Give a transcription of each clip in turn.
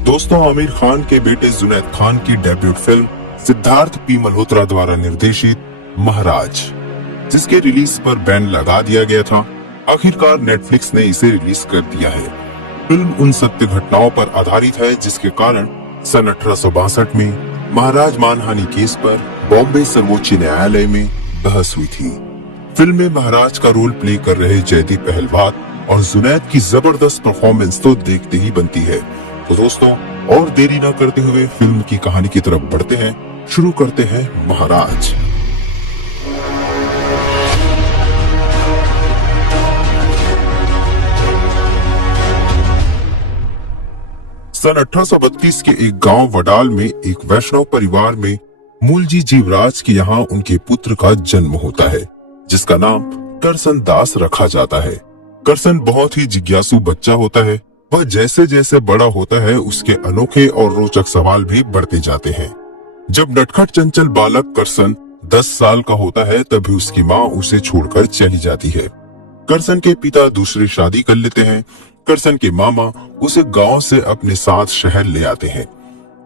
दोस्तों, आमिर खान के बेटे जुनैद खान की debut film Siddharth P Malhotra द्वारा निर्देशित महाराज, जिसके रिलीज पर बैन लगा दिया गया था, आखिरकार नेटफ्लिक्स ने इसे रिलीज कर दिया है। फिल्म उन सत्य घटनाओं पर आधारित है जिसके कारण सन 1862 में महाराज मानहानि केस पर बॉम्बे सर्वोच्च न्यायालय में बहस हुई थी। फिल्म में महाराज का रोल प्ले कर रहे जयदीप अहलवाल और जुनैद की जबरदस्त परफॉर्मेंस तो देखते ही बनती है। तो दोस्तों, और देरी न करते हुए फिल्म की कहानी की तरफ बढ़ते हैं। शुरू करते हैं महाराज। सन 1832 के एक गांव वडाल में एक वैष्णव परिवार में मूलजी जीवराज के यहाँ उनके पुत्र का जन्म होता है, जिसका नाम करसन दास रखा जाता है। करसन बहुत ही जिज्ञासु बच्चा होता है। वह जैसे जैसे बड़ा होता है उसके अनोखे और रोचक सवाल भी बढ़ते जाते हैं। जब नटखट चंचल बालक करसन 10 साल का होता है तभी उसकी माँ उसे छोड़कर चली जाती है। करसन के पिता दूसरी शादी कर लेते हैं। करसन के मामा उसे गांव से अपने साथ शहर ले आते हैं।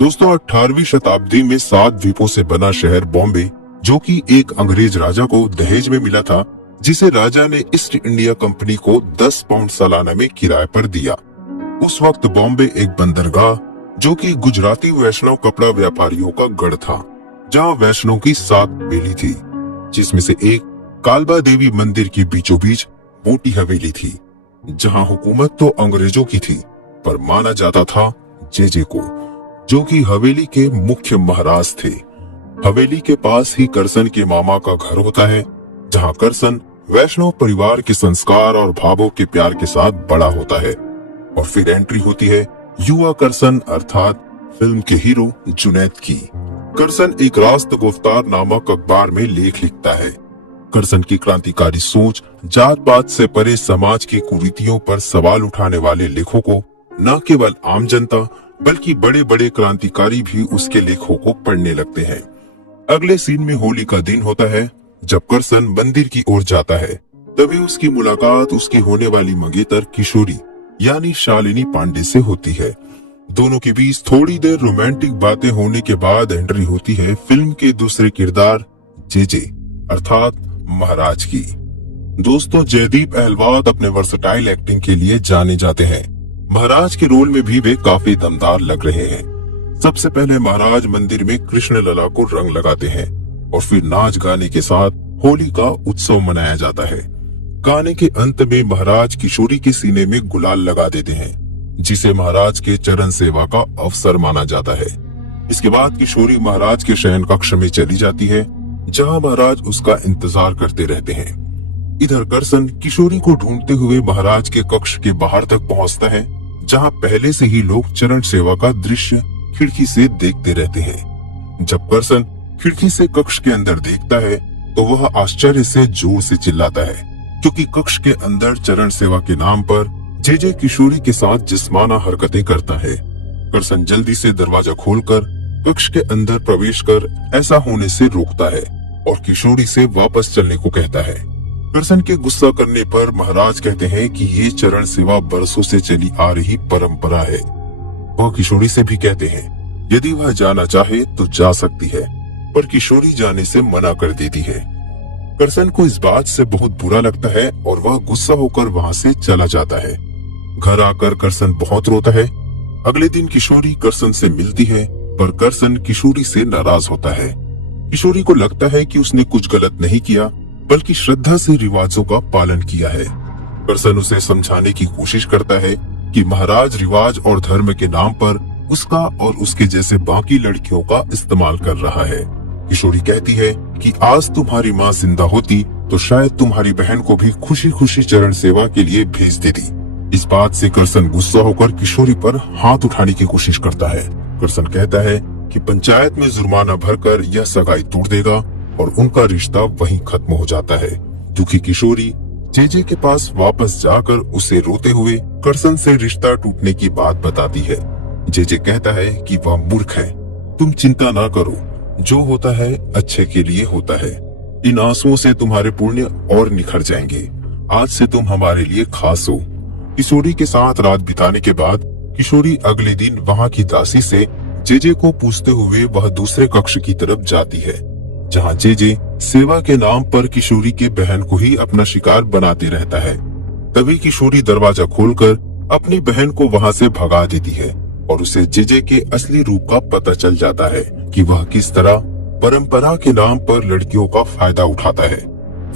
दोस्तों, 18वीं शताब्दी में 7 द्वीपों से बना शहर बॉम्बे, जो कि एक अंग्रेज राजा को दहेज में मिला था, जिसे राजा ने ईस्ट इंडिया कंपनी को 10 पाउंड सालाना में किराए पर दिया। उस वक्त बॉम्बे एक बंदरगाह, जो कि गुजराती वैष्णव कपड़ा व्यापारियों का गढ़ था, जहां वैष्णव की 7 हवेली थी, जिसमें से एक कालबा देवी मंदिर के बीचों बीच मोटी हवेली थी, जहां हुकूमत तो अंग्रेजों की थी, पर माना जाता था जेजे को, जो कि हवेली के मुख्य महाराज थे। हवेली के पास ही करसन के मामा का घर होता है, जहां करसन वैष्णव परिवार के संस्कार और भावों के प्यार के साथ बड़ा होता है। और फिर एंट्री होती है युवा करसन अर्थात फिल्म के हीरो जुनैद की। करसन एक रास्त गुफ्तार नामक अखबार में लेख लिखता है। करसन की क्रांतिकारी सोच, जात पात से परे समाज की कुरीतियों पर सवाल उठाने वाले लेखों को न केवल आम जनता बल्कि बड़े बड़े क्रांतिकारी भी उसके लेखों को पढ़ने लगते हैं। अगले सीन में होली का दिन होता है। जब करसन मंदिर की ओर जाता है तभी उसकी मुलाकात उसकी होने वाली मंगेतर किशोरी यानी शालिनी पांडे से होती है। दोनों के बीच थोड़ी देर रोमांटिक बातें होने के बाद एंट्री होती है फिल्म के दूसरे किरदार जेजे अर्थात महाराज की। दोस्तों, जयदीप अहलवाल अपने वर्सटाइल एक्टिंग के लिए जाने जाते हैं। महाराज के रोल में भी वे काफी दमदार लग रहे हैं। सबसे पहले महाराज मंदिर में कृष्ण लला को रंग लगाते हैं और फिर नाच गाने के साथ होली का उत्सव मनाया जाता है। गाने के अंत में महाराज किशोरी के सीने में गुलाल लगा देते हैं, जिसे महाराज के चरण सेवा का अवसर माना जाता है। इसके बाद किशोरी महाराज के शयन कक्ष में चली जाती है, जहां महाराज उसका इंतजार करते रहते हैं। इधर करसन किशोरी को ढूंढते हुए महाराज के कक्ष के बाहर तक पहुंचता है, जहां पहले से ही लोग चरण सेवा का दृश्य खिड़की से देखते रहते हैं। जब करसन खिड़की से कक्ष के अंदर देखता है तो वह आश्चर्य से जोर से चिल्लाता है, क्योंकि कक्ष के अंदर चरण सेवा के नाम पर जेजे किशोरी के साथ जिस्माना हरकतें करता है। करसन जल्दी से दरवाजा खोलकर कक्ष के अंदर प्रवेश कर ऐसा होने से रोकता है और किशोरी से वापस चलने को कहता है। करसन के गुस्सा करने पर महाराज कहते हैं कि ये चरण सेवा बरसों से चली आ रही परंपरा है। वह किशोरी से भी कहते हैं यदि वह जाना चाहे तो जा सकती है, पर किशोरी जाने से मना कर देती है। करसन को इस बात से बहुत बुरा लगता है और वह गुस्सा होकर वहां से चला जाता है। घर आकर करसन बहुत रोता है। अगले दिन किशोरी करसन से मिलती है, पर करसन किशोरी से नाराज होता है। किशोरी को लगता है कि उसने कुछ गलत नहीं किया, बल्कि श्रद्धा से रिवाजों का पालन किया है। करसन उसे समझाने की कोशिश करता है कि महाराज रिवाज और धर्म के नाम पर उसका और उसके जैसे बाकी लड़कियों का इस्तेमाल कर रहा है। किशोरी कहती है कि आज तुम्हारी माँ जिंदा होती तो शायद तुम्हारी बहन को भी खुशी खुशी चरण सेवा के लिए भेज देती। इस बात से करसन गुस्सा होकर किशोरी पर हाथ उठाने की कोशिश करता है। करसन कहता है कि पंचायत में जुर्माना भरकर यह सगाई तोड़ देगा और उनका रिश्ता वहीं खत्म हो जाता है। दुखी किशोरी जेजे के पास वापस जाकर उसे रोते हुए करसन से रिश्ता टूटने की बात बताती है। जेजे कहता है कि वह मूर्ख है, तुम चिंता ना करो, जो होता है अच्छे के लिए होता है। इन आंसुओं से तुम्हारे पुण्य और निखर जाएंगे। आज से तुम हमारे लिए खास हो। किशोरी के साथ रात बिताने के बाद किशोरी अगले दिन वहाँ की दासी से जेजे को पूछते हुए वह दूसरे कक्ष की तरफ जाती है, जहाँ जेजे सेवा के नाम पर किशोरी के बहन को ही अपना शिकार बनाते रहता है। तभी किशोरी दरवाजा खोलकर अपनी बहन को वहाँ से भगा देती है और उसे जेजे के असली रूप का पता चल जाता है कि वह किस तरह परंपरा के नाम पर लड़कियों का फायदा उठाता है।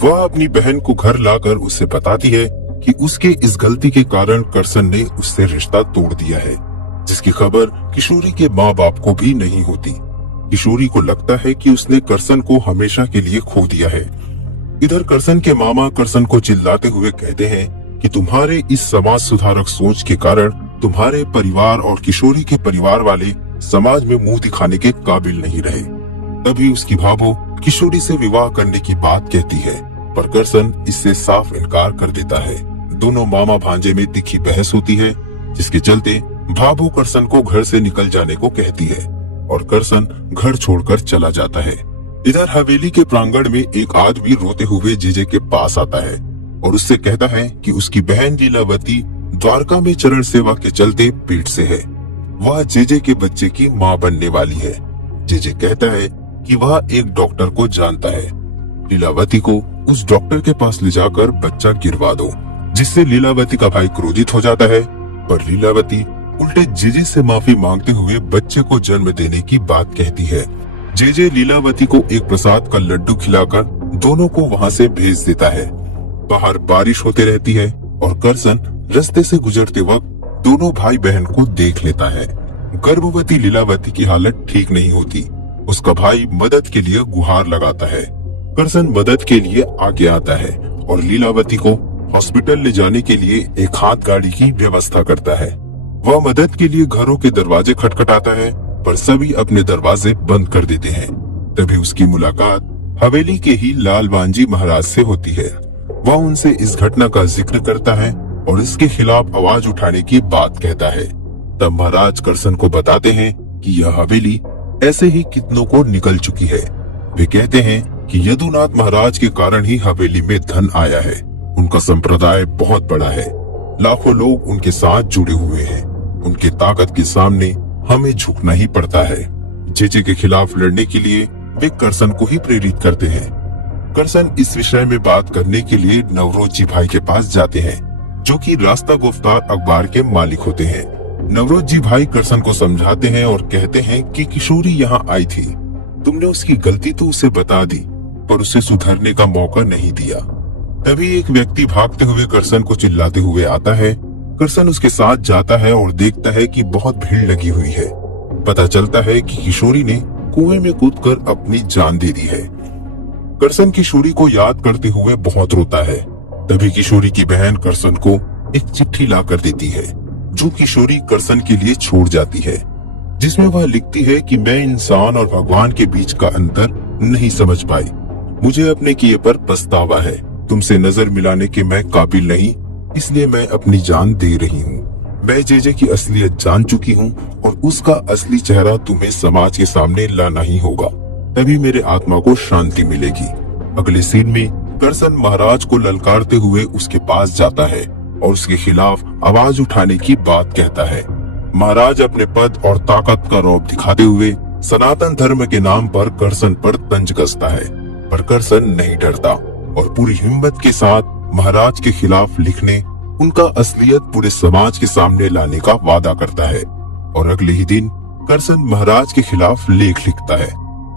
वह अपनी बहन को घर लाकर उसे बताती है कि उसके इस गलती के कारण करसन ने उससे रिश्ता तोड़ दिया है, जिसकी खबर किशोरी के माँ बाप को भी नहीं होती। किशोरी को लगता है कि उसने करसन को हमेशा के लिए खो दिया है। इधर करसन के मामा करसन को चिल्लाते हुए कहते हैं कि तुम्हारे इस समाज सुधारक सोच के कारण तुम्हारे परिवार और किशोरी के परिवार वाले समाज में मुंह दिखाने के काबिल नहीं रहे। तभी उसकी भाभो किशोरी से विवाह करने की बात कहती है, पर करसन इससे साफ इनकार कर देता है। दोनों मामा भांजे में तीखी बहस होती है, जिसके चलते भाभो करसन को घर से निकल जाने को कहती है और करसन घर छोड़कर चला जाता है। इधर हवेली के प्रांगण में एक आदमी रोते हुए जीजे के पास आता है और उससे कहता है कि उसकी बहन लीलावती द्वारका में चरण सेवा के चलते पेट से है। वह जेजे के बच्चे की माँ बनने वाली है। जेजे कहता है कि वह एक डॉक्टर को जानता है। लीलावती को उस डॉक्टर के पास ले जाकर बच्चा गिरवा दो, जिससे लीलावती का भाई क्रोधित हो जाता है। पर लीलावती उल्टे जेजे से माफी मांगते हुए बच्चे को जन्म देने की बात कहती है। जेजे लीलावती को एक प्रसाद का लड्डू खिलाकर दोनों को वहाँ से भेज देता है। बाहर बारिश होते रहती है और करसन रास्ते से गुजरते वक्त दोनों भाई बहन को देख लेता है। गर्भवती लीलावती की हालत ठीक नहीं होती। उसका भाई मदद के लिए गुहार लगाता है। करसन मदद के लिए आगे आता है और लीलावती को हॉस्पिटल ले जाने के लिए एक हाथ गाड़ी की व्यवस्था करता है। वह मदद के लिए घरों के दरवाजे खटखटाता है, पर सभी अपने दरवाजे बंद कर देते हैं। तभी उसकी मुलाकात हवेली के ही लाल बांजी महाराज से होती है। वह उनसे इस घटना का जिक्र करता है और इसके खिलाफ आवाज उठाने की बात कहता है। तब महाराज करसन को बताते हैं कि यह हवेली ऐसे ही कितनों को निकल चुकी है। वे कहते हैं कि यदुनाथ महाराज के कारण ही हवेली में धन आया है। उनका संप्रदाय बहुत बड़ा है, लाखों लोग उनके साथ जुड़े हुए हैं। उनके ताकत के सामने हमें झुकना ही पड़ता है। जेजे के खिलाफ लड़ने के लिए वे करसन को ही प्रेरित करते हैं। करसन इस विषय में बात करने के लिए नवरोज जी भाई के पास जाते हैं, जो कि रास्ता गुफ्तार अखबार के मालिक होते हैं। नवरोज जी भाई करसन को समझाते हैं और कहते हैं कि किशोरी यहाँ आई थी, तुमने उसकी गलती तो उसे बता दी, पर उसे सुधरने का मौका नहीं दिया। तभी एक व्यक्ति भागते हुए करसन को चिल्लाते हुए आता है। करसन उसके साथ जाता है और देखता है कि बहुत भीड़ लगी हुई है। पता चलता है कि किशोरी ने कुएं में कूदकर अपनी जान दे दी है। करसन किशोरी को याद करते हुए बहुत रोता है। तभी किशोरी की बहन करसन को एक चिट्ठी ला कर देती है, जो किशोरी करसन के लिए छोड़ जाती है, जिसमें वह लिखती है कि मैं इंसान और भगवान के बीच का अंतर नहीं समझ पाई। मुझे अपने किए पर पछतावा है। तुमसे नजर मिलाने के मैं काबिल नहीं, इसलिए मैं अपनी जान दे रही हूँ। मैं जेजे की असलियत जान चुकी हूँ और उसका असली चेहरा तुम्हें समाज के सामने लाना ही होगा, तभी मेरे आत्मा को शांति मिलेगी। अगले सीन में करसन महाराज को ललकारते हुए उसके पास जाता है और उसके खिलाफ आवाज उठाने की बात कहता है। महाराज अपने पद और ताकत का रौब दिखाते हुए सनातन धर्म के नाम पर करसन पर तंज कसता है, पर करसन नहीं डरता और पूरी हिम्मत के साथ महाराज के खिलाफ लिखने, उनका असलियत पूरे समाज के सामने लाने का वादा करता है। और अगले ही दिन करसन महाराज के खिलाफ लेख लिखता है,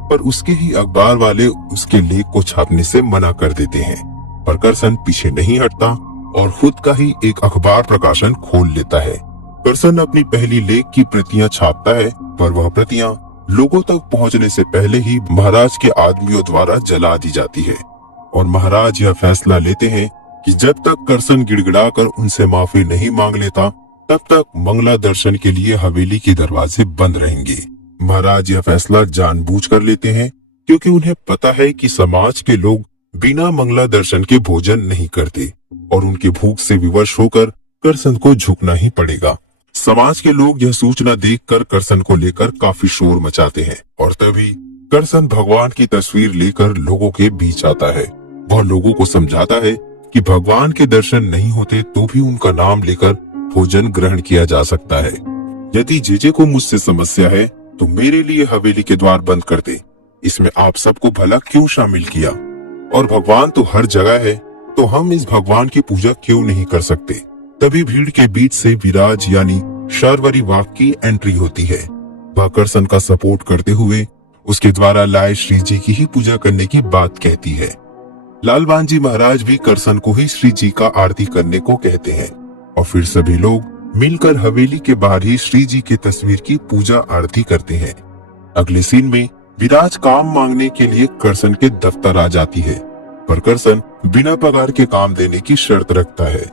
पर उसके ही अखबार वाले उसके लेख को छापने से मना कर देते हैं। पर करसन पीछे नहीं हटता और खुद का ही एक अखबार प्रकाशन खोल लेता है। करसन अपनी पहली लेख की प्रतियां छापता है, पर वह प्रतियां लोगों तक पहुंचने से पहले ही महाराज के आदमियों द्वारा जला दी जाती है। और महाराज यह फैसला लेते हैं कि जब तक करसन गिड़गिड़ाकर उनसे माफी नहीं मांग लेता, तब तक मंगला दर्शन के लिए हवेली के दरवाजे बंद रहेंगे। महाराज यह फैसला जानबूझ कर लेते हैं, क्योंकि उन्हें पता है कि समाज के लोग बिना मंगला दर्शन के भोजन नहीं करते और उनके भूख से विवश होकर करसन को झुकना ही पड़ेगा। समाज के लोग यह सूचना देखकर करसन को लेकर काफी शोर मचाते हैं और तभी करसन भगवान की तस्वीर लेकर लोगों के बीच आता है। वह लोगों को समझाता है कि भगवान के दर्शन नहीं होते तो भी उनका नाम लेकर भोजन ग्रहण किया जा सकता है। यदि जेजे को मुझसे समस्या है तो मेरे लिए हवेली के द्वार बंद कर दे। इसमें आप सबको भला क्यों शामिल किया? और भगवान तो हर जगह है, तो हम इस भगवान की पूजा क्यों नहीं कर सकते? तभी भीड़ के बीच से विराज यानी शार्वरी वाघ की एंट्री होती है। वह करसन का सपोर्ट करते हुए उसके द्वारा लाए श्री जी की ही पूजा करने की बात कहती है। लालबान जी महाराज भी करसन को ही श्री जी का आरती करने को कहते हैं और फिर सभी लोग मिलकर हवेली के बाहर ही श्री जी की तस्वीर की पूजा आरती करते हैं। अगले सीन में विराज काम मांगने के लिए करसन के दफ्तर आ जाती है, पर करसन बिना पगार के काम देने की शर्त रखता है।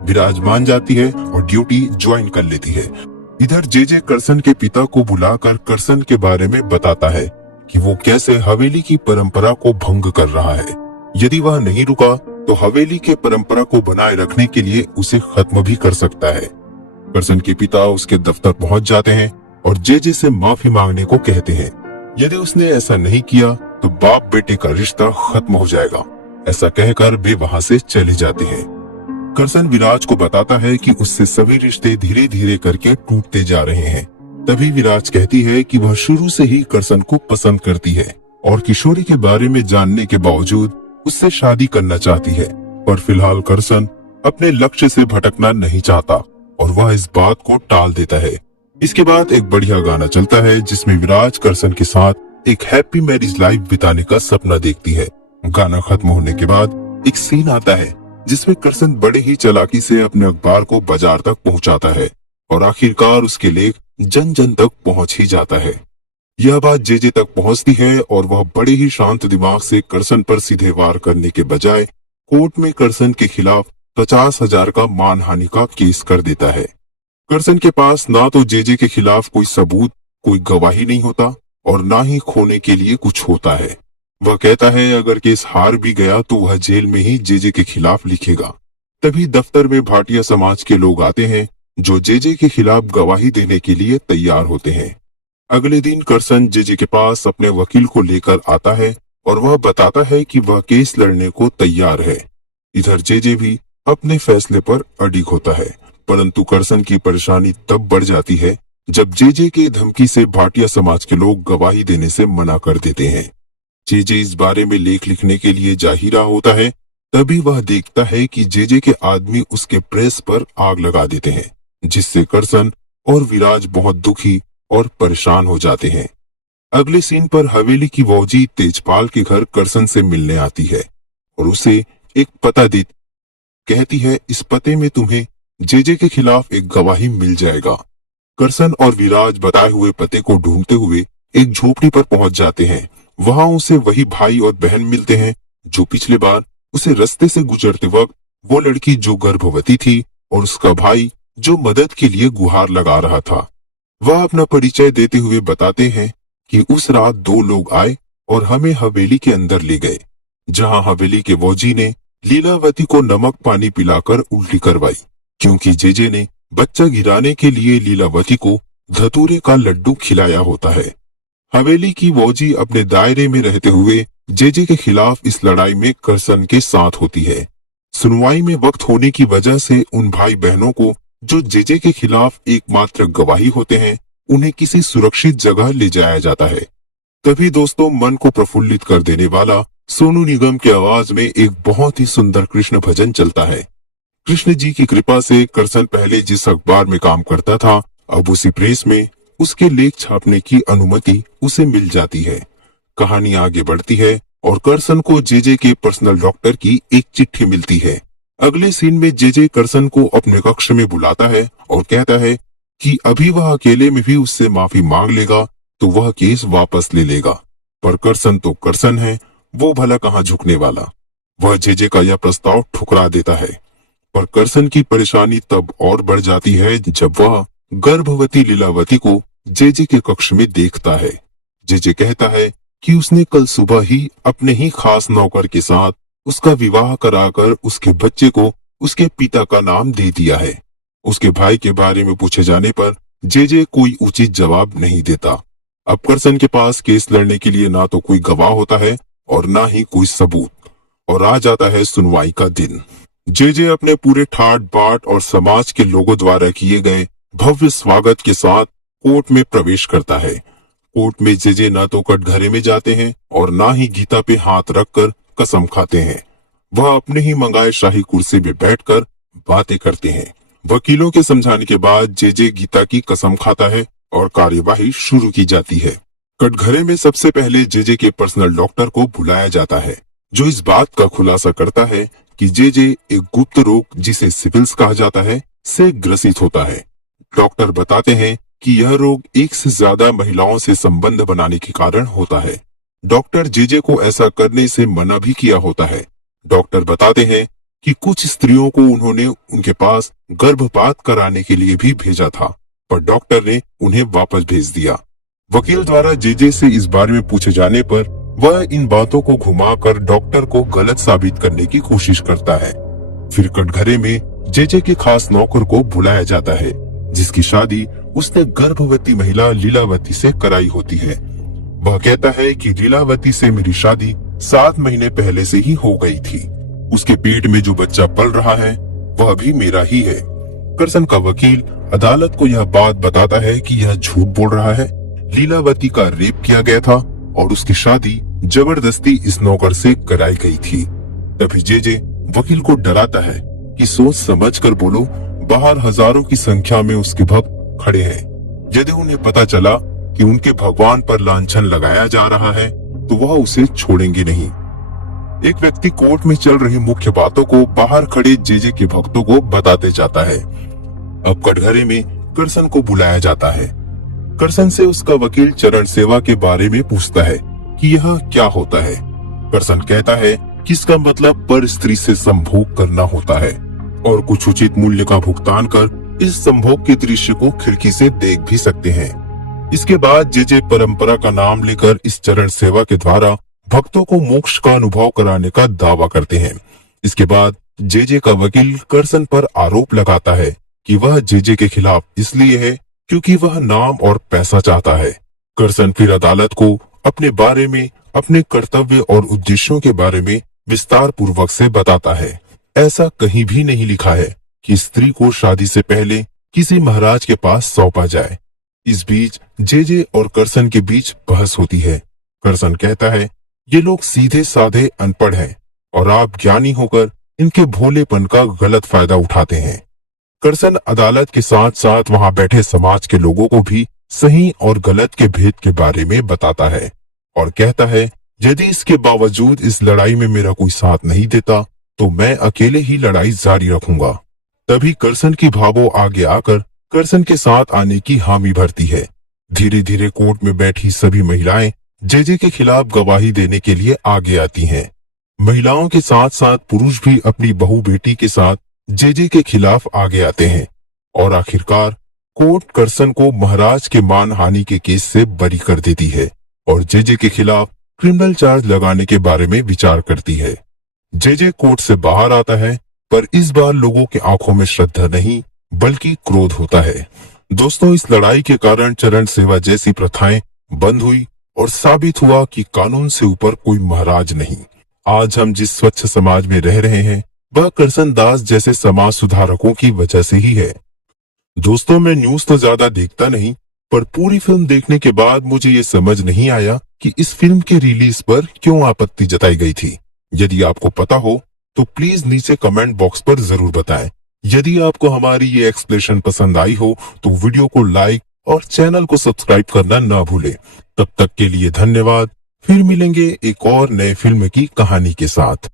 विराज मान जाती है और ड्यूटी ज्वाइन कर लेती है। इधर जेजे करसन के पिता को बुलाकर करसन के बारे में बताता है कि वो कैसे हवेली की परंपरा को भंग कर रहा है। यदि वह नहीं रुका तो हवेली के परंपरा को बनाए रखने के लिए उसे खत्म भी कर सकता है। करसन के पिता उसके दफ्तर पहुंच जाते हैं और जेजे से माफी मांगने को कहते हैं। यदि उसने ऐसा नहीं किया तो बाप बेटे का रिश्ता खत्म हो जाएगा। ऐसा कहकर वे वहां से चले जाते हैं। करसन विराज को बताता है कि उससे सभी रिश्ते धीरे धीरे करके टूटते जा रहे हैं। तभी विराज कहती है कि वह शुरू से ही करसन को पसंद करती है और किशोरी के बारे में जानने के बावजूद उससे शादी करना चाहती है, पर फिलहाल करसन अपने लक्ष्य से भटकना नहीं चाहता और वह इस बात को टाल देता है। इसके बाद एक बढ़िया गाना चलता है जिसमें विराज करसन के साथ एक हैप्पी मैरिज लाइफ बिताने का सपना देखती है। गाना खत्म होने के बाद एक सीन आता है जिसमें करसन बड़े ही चालाकी से अपने अखबार को बाजार तक पहुंचाता है और आखिरकार उसके लेख जन जन तक पहुंच ही जाता है। यह बात जेजे तक पहुंचती है और वह बड़े ही शांत दिमाग से करसन पर सीधे वार करने के बजाय कोर्ट में करसन के खिलाफ 50,000 का मानहानि का केस कर देता है। करसन के पास ना तो जेजे के खिलाफ कोई सबूत, कोई गवाही नहीं होता और ना ही खोने के लिए कुछ होता है। वह कहता है अगर केस हार भी गया तो वह जेल में ही जेजे के खिलाफ लिखेगा। तभी दफ्तर में भाटिया समाज के लोग आते हैं जो जेजे के खिलाफ गवाही देने के लिए तैयार होते हैं। अगले दिन करसन जेजे के पास अपने वकील को लेकर आता है और वह बताता है कि वह केस लड़ने को तैयार है। इधर जेजे भी अपने फैसले पर अडिग होता है, परंतु करसन की परेशानी तब बढ़ जाती है जब जेजे के धमकी से भाटिया समाज के लोग गवाही देने से मना कर देते हैं। जेजे इस बारे में लेख लिखने के लिए जा ही रहा होता है, तभी वह देखता है कि जेजे के आदमी उसके प्रेस पर आग लगा देते हैं, जिससे करसन और विराज बहुत दुखी और परेशान हो जाते हैं। अगले सीन पर हवेली की वौजी तेजपाल के घर करसन से मिलने आती है और उसे एक पता देती, कहती है इस पते में तुम्हें जेजे के खिलाफ एक गवाही मिल जाएगा। करसन और विराज बताए हुए पते को ढूंढते हुए एक झोपड़ी पर पहुंच जाते हैं। वहां उसे वही भाई और बहन मिलते हैं जो पिछले बार उसे रास्ते से गुजरते वक्त वो लड़की जो गर्भवती थी और उसका भाई जो मदद के लिए गुहार लगा रहा था। वह अपना परिचय देते हुए बताते हैं कि उस रात 2 लोग आए और हमें हवेली के अंदर ले गए, जहां हवेली के वौजी ने लीलावती को नमक पानी पिलाकर उल्टी करवाई, क्योंकि जेजे ने बच्चा गिराने के लिए लीलावती को धतूरे का लड्डू खिलाया होता है। हवेली की वौजी अपने दायरे में रहते हुए जेजे के खिलाफ इस लड़ाई में करसन के साथ होती है। सुनवाई में वक्त होने की वजह से उन भाई बहनों को जो जेजे के खिलाफ एकमात्र गवाही होते हैं, उन्हें किसी सुरक्षित जगह ले जाया जाता है। तभी दोस्तों मन को प्रफुल्लित कर देने वाला सोनू निगम की आवाज में एक बहुत ही सुंदर कृष्ण भजन चलता है। कृष्ण जी की कृपा से करसन पहले जिस अखबार में काम करता था, अब उसी प्रेस में उसके लेख छापने की अनुमति उसे मिल जाती है। कहानी आगे बढ़ती है और करसन को जेजे के पर्सनल डॉक्टर की एक चिट्ठी मिलती है। अगले सीन में जेजे करसन को अपने कक्ष में बुलाता है और कहता है कि अभी वह अकेले में भी उससे माफी मांग लेगा तो वह केस वापस ले लेगा, पर करसन तो करसन है, वो भला कहाँ झुकने वाला। वह जेजे का यह प्रस्ताव ठुकरा देता है, पर करसन की परेशानी तब और बढ़ जाती है जब वह गर्भवती लीलावती को जेजे के कक्ष में देखता है। जेजे कहता है कि उसने कल सुबह ही अपने ही खास नौकर के साथ उसका विवाह कराकर उसके बच्चे को उसके पिता का नाम दे दिया है। उसके भाई के बारे में पूछे जाने पर जेजे कोई उचित जवाब नहीं देता। अब करसन के पास केस लड़ने के लिए ना तो कोई गवाह होता है और ना ही कोई सबूत, और आ जाता है सुनवाई का दिन। जेजे अपने पूरे ठाट बाट और समाज के लोगों द्वारा किए गए भव्य स्वागत के साथ कोर्ट में प्रवेश करता है। कोर्ट में जेजे न तो कटघरे में जाते हैं और ना ही गीता पे हाथ रखकर कसम खाते हैं। वह अपने ही मंगाए शाही कुर्सी में बैठकर बातें करते हैं। वकीलों के समझाने के बाद जेजे गीता की कसम खाता है और कार्यवाही शुरू की जाती है। कटघरे में सबसे पहले जेजे के पर्सनल डॉक्टर को बुलाया जाता है, जो इस बात का खुलासा करता है कि जेजे एक गुप्त रोग, जिसे सिफिलिस कहा जाता है, से ग्रसित होता है। डॉक्टर बताते हैं कि यह रोग एक से ज्यादा महिलाओं से संबंध बनाने के कारण होता है। डॉक्टर जेजे को ऐसा करने से मना भी किया होता है। डॉक्टर बताते हैं कि कुछ स्त्रियों को उन्होंने उनके पास गर्भपात कराने के लिए भी भेजा था, पर डॉक्टर ने उन्हें वापस भेज दिया। वकील द्वारा जेजे से इस बारे में पूछे जाने पर वह इन बातों को घुमाकर डॉक्टर को गलत साबित करने की कोशिश करता है। फिर कटघरे में जेजे के खास नौकर को बुलाया जाता है, जिसकी शादी उसने गर्भवती महिला लीलावती से कराई होती है। वह कहता है कि लीलावती से मेरी शादी 7 महीने पहले से ही हो गई थी। उसके पेट में जो बच्चा पल रहा है वह भी मेरा ही है। करसन का वकील अदालत को यह बात बताता है कि यह झूठ बोल रहा है। लीलावती का रेप किया गया था और उसकी शादी जबरदस्ती इस नौकर से कराई गई थी। तभी जेजे वकील को डराता है कि सोच समझ कर बोलो, बाहर हजारों की संख्या में उसके भक्त खड़े हैं। यदि उन्हें पता चला कि उनके भगवान पर लांछन लगाया जा रहा है तो वह उसे छोड़ेंगे नहीं। एक व्यक्ति कोर्ट में चल रही मुख्य बातों को बाहर खड़े जेजे के भक्तों को बताते जाता है। अब कटघरे में करसन को बुलाया जाता है। करसन से उसका वकील चरण सेवा के बारे में पूछता है कि यह क्या होता है। करसन कहता है कि इसका मतलब पर स्त्री से संभोग करना होता है और कुछ उचित मूल्य का भुगतान कर इस संभोग के दृश्य को खिड़की से देख भी सकते हैं। इसके बाद जेजे परंपरा का नाम लेकर इस चरण सेवा के द्वारा भक्तों को मोक्ष का अनुभव कराने का दावा करते हैं। इसके बाद जेजे का वकील करसन पर आरोप लगाता है कि वह जेजे के खिलाफ इसलिए है क्योंकि वह नाम और पैसा चाहता है। करसन फिर अदालत को अपने बारे में, अपने कर्तव्य और उद्देश्यों के बारे में विस्तार पूर्वक से बताता है। ऐसा कहीं भी नहीं लिखा है कि स्त्री को शादी से पहले किसी महाराज के पास सौंपा जाए। इस बीच जेजे और करसन के बीच बहस होती है। करसन कहता है, ये लोग सीधे साधे अनपढ़ हैं और आप ज्ञानी होकर इनके भोलेपन का गलत फायदा उठाते हैं। करसन अदालत के साथ साथ वहां बैठे समाज के लोगों को भी सही और गलत के भेद के बारे में बताता है और कहता है, यदि इसके बावजूद इस लड़ाई में मेरा कोई साथ नहीं देता तो मैं अकेले ही लड़ाई जारी रखूंगा। तभी करसन की भावो आगे आकर करसन के साथ आने की हामी भरती है। धीरे धीरे कोर्ट में बैठी सभी महिलाएं जेजे के खिलाफ गवाही देने के लिए आगे आती हैं। महिलाओं के साथ साथ पुरुष भी अपनी बहू बेटी के साथ जेजे के खिलाफ आगे आते हैं और आखिरकार कोर्ट करसन को महाराज के मानहानि के केस से बरी कर देती है और जेजे के खिलाफ क्रिमिनल चार्ज लगाने के बारे में विचार करती है। जेजे कोर्ट से बाहर आता है, पर इस बार लोगों की आंखों में श्रद्धा नहीं बल्कि क्रोध होता है। दोस्तों, इस लड़ाई के कारण चरण सेवा जैसी प्रथाएं बंद हुई और साबित हुआ कि कानून से ऊपर कोई महाराज नहीं। आज हम जिस स्वच्छ समाज में रह रहे हैं वह करसन दास जैसे समाज सुधारकों की वजह से ही है। दोस्तों, मैं न्यूज तो ज्यादा देखता नहीं, पर पूरी फिल्म देखने के बाद मुझे ये समझ नहीं आया कि इस फिल्म के रिलीज पर क्यों आपत्ति जताई गई थी। यदि आपको पता हो तो प्लीज नीचे कमेंट बॉक्स पर जरूर बताएं। यदि आपको हमारी ये एक्सप्लेनेशन पसंद आई हो तो वीडियो को लाइक और चैनल को सब्सक्राइब करना ना भूलें। तब तक के लिए धन्यवाद। फिर मिलेंगे एक और नए फिल्म की कहानी के साथ।